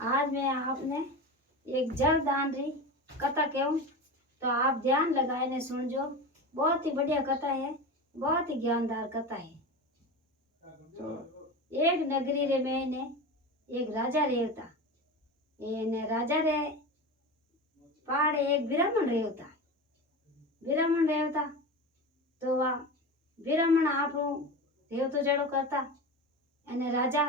आज मैं आपने एक जल दान री कथा कहूँ तो आप ध्यान लगाए ने सुनजो। बहुत ही बढ़िया कथा है, बहुत ही ज्ञानदार कथा है। तो एक नगरी रे में ने एक राजा रहता। ये राजा रे पाड़ एक ब्राह्मण रहता। ब्राह्मण रहता तो वह ब्राह्मण आप देव तो जड़ो करता अने राजा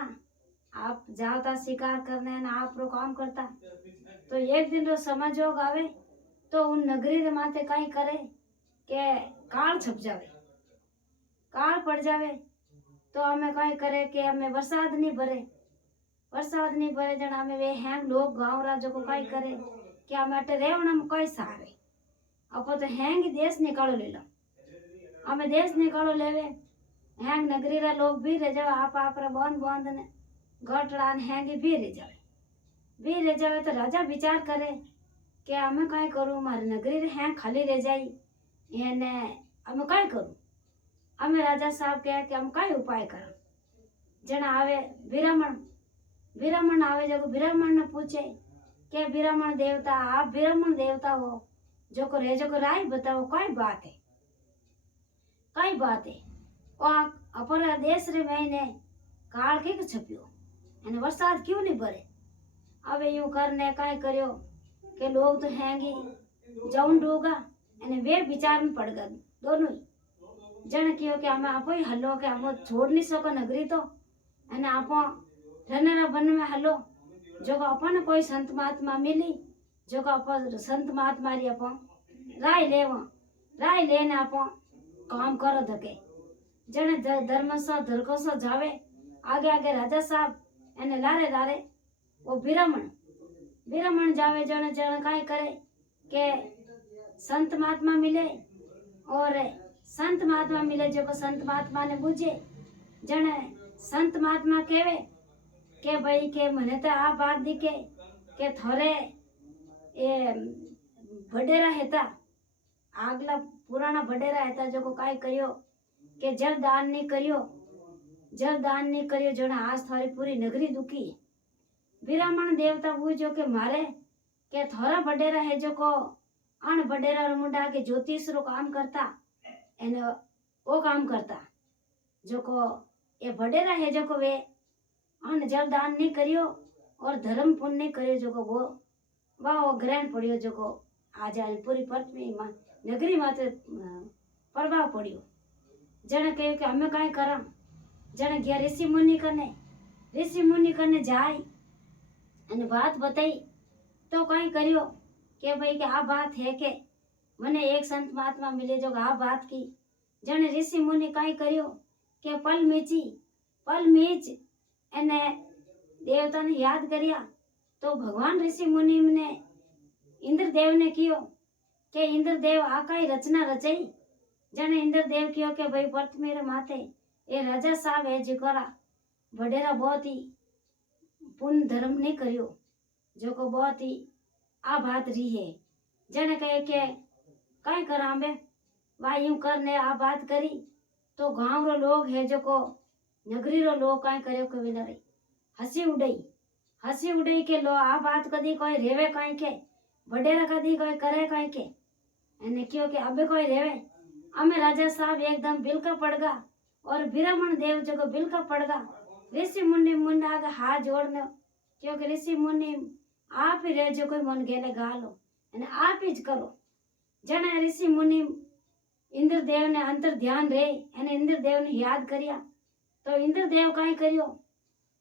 आप जाता शिकार करने ने आप रो काम करता। तो एक दिन रो समझोग आवे तो उन नगरी रे माथे कई करे के काल छप जावे, काल पड़ जावे। तो हमें कई करे के हमें बरसात नहीं भरे जन हमें वे हैं लोग गांव रा जो को कई करे कि हमें अटे रेवण में कई सारे अपो तो हैंग देश निकालो ले लो। हमें देश निकालो लेवे हैंग नगरी रा लोग भी रह जावे आप रा बंद ने गटड़ा ने हैंगी भी रह जावे। तो राजा विचार करे कि हमें कई करूं मारी नगरी रे हैंग खाली रह जाई एने हमें कई करूं। हमें राजा साहब कहे कि हम कई उपाय कर जन आवे ब्राह्मण आवे जब ब्राह्मण ने पूछे के ब्राह्मण देवता आप ब्राह्मण देवता हो जो को राय बताओ कई बात है और अपना देश रे महीने काल के छप्यो अने वरसाद क्यों नहीं भरे। अब यूं करने कई करियो के लोग तो हैंगी जाऊं डूगा अने वे विचार में पड़ गए दोनों ही जन कियो कि हमें आपो ही हलो के हम छोड़ नहीं सको नगरी तो अने आपो रनरा वन में हलो जो को अपन कोई संत महात्मा मिली जो को अपन संत महात्मा री अपन राय लेने आपो काम करो धके जने धर्म सा धरको सा जावे आगे राजा साहब एने लारे वो ब्राह्मण जावे जने काई करे के संत महात्मा मिले और संत महात्मा मिले जो को संत महात्मा ने पूछे जने संत महात्मा केवे के भाई के मने तो आ बात दिखे के थोरे ए बडेरा हेता आगला पुराना बडेरा हेता जो को काई करियो के जल दान नहीं करियो जो आज थारी पूरी नगरी दुखी है। ब्राह्मण देवता पूछो के मारे के थोड़ा बडेरा है जो को अन बडेरा मुंडा के ज्योतिष रो काम करता एने वो काम करता जो को ये बडेरा है जो को वे अन जल दान नहीं करियो और धर्म पुण्य नहीं करियो जो को वो ग्रहण पड़ियो जो को आज पूरी पृथ्वी नगरी मात्र प्रभाव पड़ियो। जने कहे कि हमें कहीं करा जने गया ऋषि मुनि करने जाए अने बात बताई तो कहीं करियो के भाई के आ बात है के मने एक संत महात्मा मिले जो आ बात की जने ऋषि मुनि कहीं करियो के पल मीच एने देवता ने याद करिया। तो भगवान ऋषि मुनि ने इंद्रदेव ने कियो के इंद्रदेव आ कई रचना रचाई जने इंद्रदेव कियो के भाई पृथ्वी रे माथे ये राजा साहब है जिकोरा बडेरा बहुत ही पुण्य धर्म नहीं करियो जो को बहुत ही आ बात रही है। जने कहे के कई करावे वा यूं करने आ बात करी तो गांव रो लोग है जो को नगरी रो लोग कई करियो के विना रही हंसी उड़ई के लो आ बात कदी कोई रेवे कई के बडेरा कदी कोई करे कई के अने क्यों के अबे कोई रेवे हमें राजा साहब एकदम बिलका पड़गा और ब्राह्मण देव जो को बिलका पड़गा ऋषि मुनि मुंडा का हाथ जोड़ने क्योंकि ऋषि मुनि आप ही रहे जो कोई मन गेले गालो अने आप ही करो। जने ऋषि मुनि इंद्रदेव ने अंतर ध्यान रे अने इंद्रदेव ने याद करिया तो इंद्रदेव कई करियो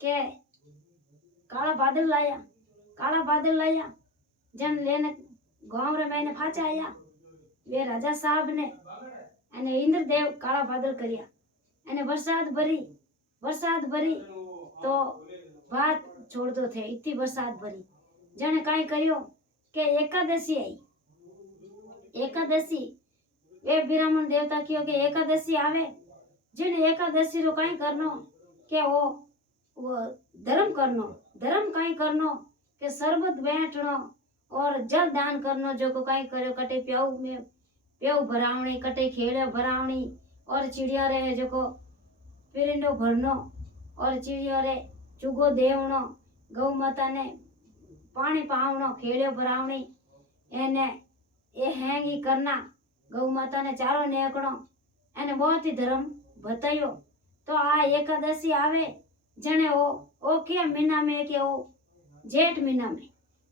के काला बादल लाया जन लेने गांव रे मैंने फाचा आया वे राजा साहब ने अने इंद्रदेव काला बादल करिया अने बरसात भरी तो बात छोड़ दो थे इतनी बरसात भरी जने काई करियो के एकादशी वे ब्राह्मण देवता कियो के एकादशी आवे जिन एकादशी रो काई करनो के वो धर्म काई करनो के शरबत बैठनो और जल दान करनो जो को काई करियो कटे प्याऊ भरावणी कटे खेड़े भरावणी और चिड़िया रे जो को पिरिंडो भरनो और चिड़िया रे चुगो देवनो गौ माता ने पानी पावनो खेड़ियो भरावनी एने ये हैंगी करना गौ माता ने चारो नेकड़ो एने बहुत ही धर्म बतायो। तो आ एकादशी आवे जने ओ के महीना में के ओ जेठ महीना में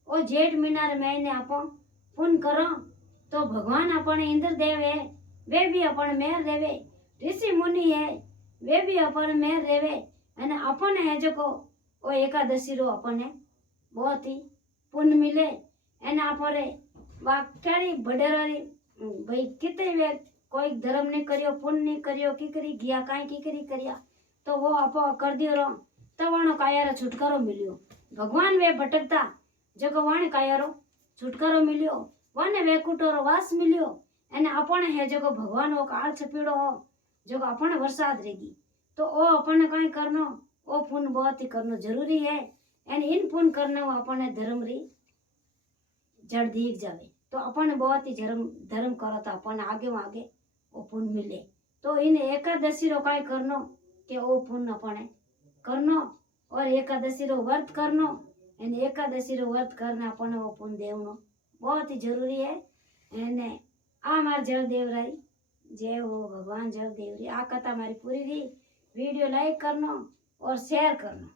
ओ जेठ महीना रे महीने आपो पुण्य करो तो भगवान अपन इंद्र देव है वे भी अपन मेहर रेवे, ऋषि मुनि है वे भी अपन मेहर रेवे अने अपन है जो को ओ एकादशी रो अपन बहुत ही पुण्य मिले एने आपरे वाक्यारी बडेरारी भाई कितने वे कोई धर्म नहीं करियो पुण्य नहीं करियो की करी गया काई की करी करिया तो वो आपो कर दियो रो तो वाणो कायारो छुटकारो मिलियो। भगवान वे भटकता जो वाणे कायारो छुटकारो मिलियो वाने वेकुटो रो वास मिलियो एने अपन है जो भगवान वो काल छपीड़ो हो जो अपन वरसाद रेगी तो ओ अपन कई करनो ओ पुण्य बहुत ही करनो जरूरी है एने इन पुण्य करने वो अपन धर्म री जड़ दीख जावे तो अपन बहुत ही धर्म करो तो अपन आगे वो पुण्य मिले। तो इन एकादशी रो कई करनो के ओ पुण्य अपन करनो और एकादशी रो व्रत करनो एने एकादशी रो व्रत करना अपन वो पुण्य देवनो बहुत ही जरूरी है। एने आ मार जल देवराई जय हो भगवान जल देवरी। आ कथा मारी पूरी री वीडियो लाइक करनो और शेयर करनो।